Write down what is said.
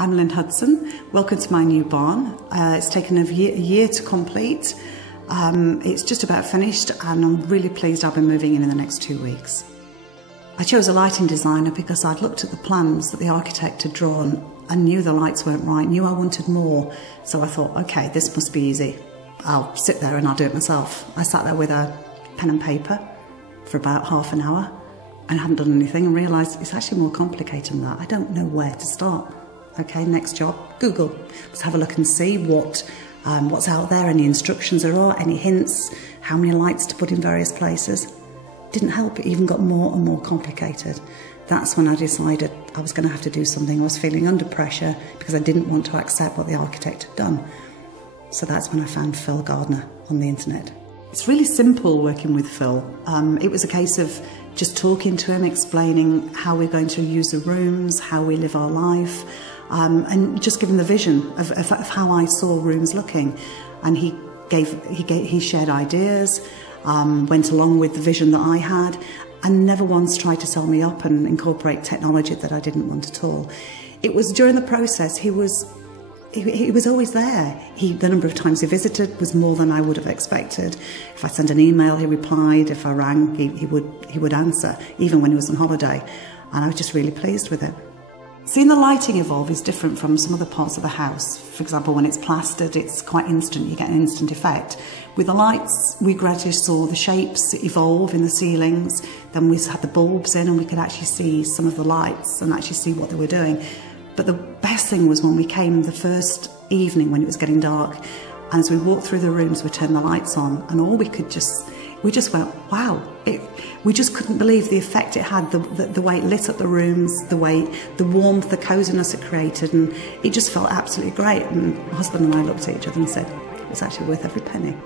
I'm Lynn Hudson. Welcome to my new barn. It's taken a year to complete. It's just about finished and I'm really pleased I'll be moving in the next 2 weeks. I chose a lighting designer because I'd looked at the plans that the architect had drawn and knew the lights weren't right, knew I wanted more. So I thought, okay, this must be easy. I'll sit there and I'll do it myself. I sat there with a pen and paper for about half an hour and hadn't done anything and realised it's actually more complicated than that. I don't know where to start. Okay, next job, Google. Let's have a look and see what's out there, any instructions there are, any hints, how many lights to put in various places. Didn't help, it even got more and more complicated. That's when I decided I was going to have to do something. I was feeling under pressure because I didn't want to accept what the architect had done. So that's when I found Phil Gardner on the internet. It's really simple working with Phil. It was a case of just talking to him, explaining how we're going to use the rooms, how we live our life, and just giving the vision of how I saw rooms looking. And he shared ideas, went along with the vision that I had, and never once tried to sell me up and incorporate technology that I didn't want at all. It was during the process, he was always there. The number of times he visited was more than I would have expected. If I sent an email, he replied. If I rang, he would answer, even when he was on holiday. And I was just really pleased with it. Seeing the lighting evolve is different from some other parts of the house. For example, when it's plastered, it's quite instant. You get an instant effect. With the lights, we gradually saw the shapes evolve in the ceilings. Then we had the bulbs in and we could actually see some of the lights and actually see what they were doing. But the best thing was when we came the first evening when it was getting dark, and as we walked through the rooms, we turned the lights on, and all we just went, wow. We just couldn't believe the effect it had, the way it lit up the rooms, the warmth, the coziness it created, and it just felt absolutely great. And my husband and I looked at each other and said, it was actually worth every penny.